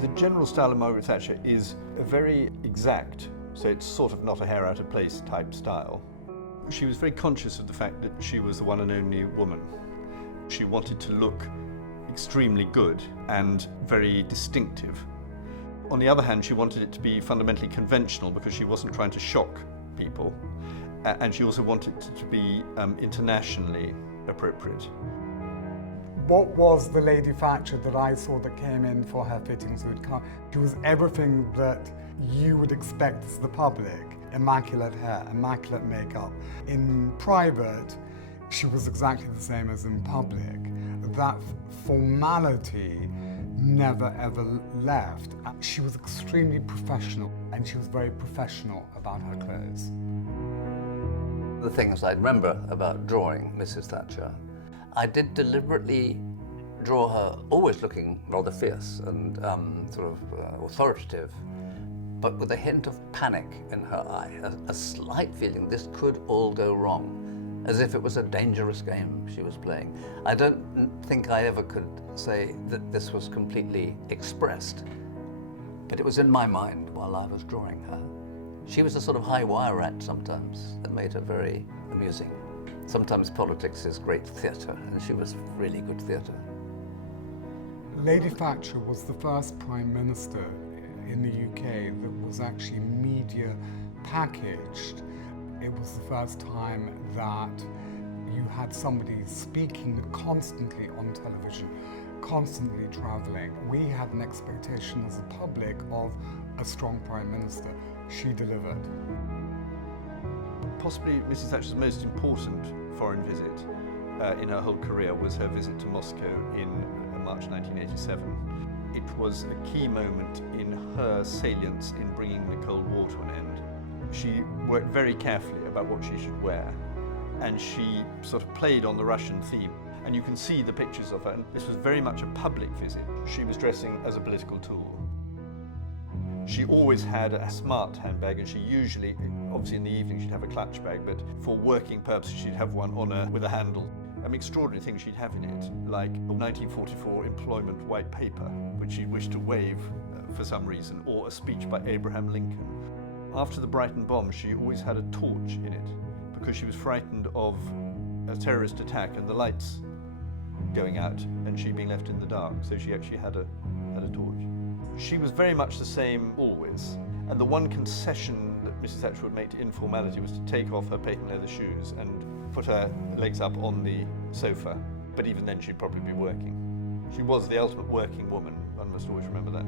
The general style of Margaret Thatcher is a very exact, so it's sort of not a hair out of place type style. She was very conscious of the fact that she was the one and only woman. She wanted to look extremely good and very distinctive. On the other hand, she wanted it to be fundamentally conventional because she wasn't trying to shock people. And she also wanted it to be internationally appropriate. What was the Lady Thatcher that I saw that came in for her fittings? She was everything that you would expect as the public. Immaculate hair, immaculate makeup. In private, she was exactly the same as in public. That formality never ever left. She was extremely professional, and she was very professional about her clothes. The things I remember about drawing Mrs. Thatcher, I did deliberately draw her always looking rather fierce and sort of authoritative, but with a hint of panic in her eye, a slight feeling this could all go wrong, as if it was a dangerous game she was playing. I don't think I ever could say that this was completely expressed, but it was in my mind while I was drawing her. She was a sort of high wire act sometimes that made her very amusing. Sometimes politics is great theatre, and she was really good theatre. Lady Thatcher was the first Prime Minister in the UK that was actually media packaged. It was the first time that you had somebody speaking constantly on television, constantly travelling. We had an expectation as a public of a strong Prime Minister. She delivered. Possibly Mrs. Thatcher's most important foreign visit in her whole career was her visit to Moscow in March 1987. It was a key moment in her salience in bringing the Cold War to an end. She worked very carefully about what she should wear, and she sort of played on the Russian theme. And you can see the pictures of her, and this was very much a public visit. She was dressing as a political tool. She always had a smart handbag, and she usually, obviously in the evening, she'd have a clutch bag, but for working purposes, she'd have one on with a handle. Extraordinary things she'd have in it, like a 1944 employment white paper, which she wished to wave for some reason, or a speech by Abraham Lincoln. After the Brighton bomb, she always had a torch in it, because she was frightened of a terrorist attack and the lights going out, and she being left in the dark, so she actually had a torch. She was very much the same always, and the one concession that Mrs. Thatcher would make to informality was to take off her patent leather shoes and put her legs up on the sofa, but even then she'd probably be working. She was the ultimate working woman, one must always remember that.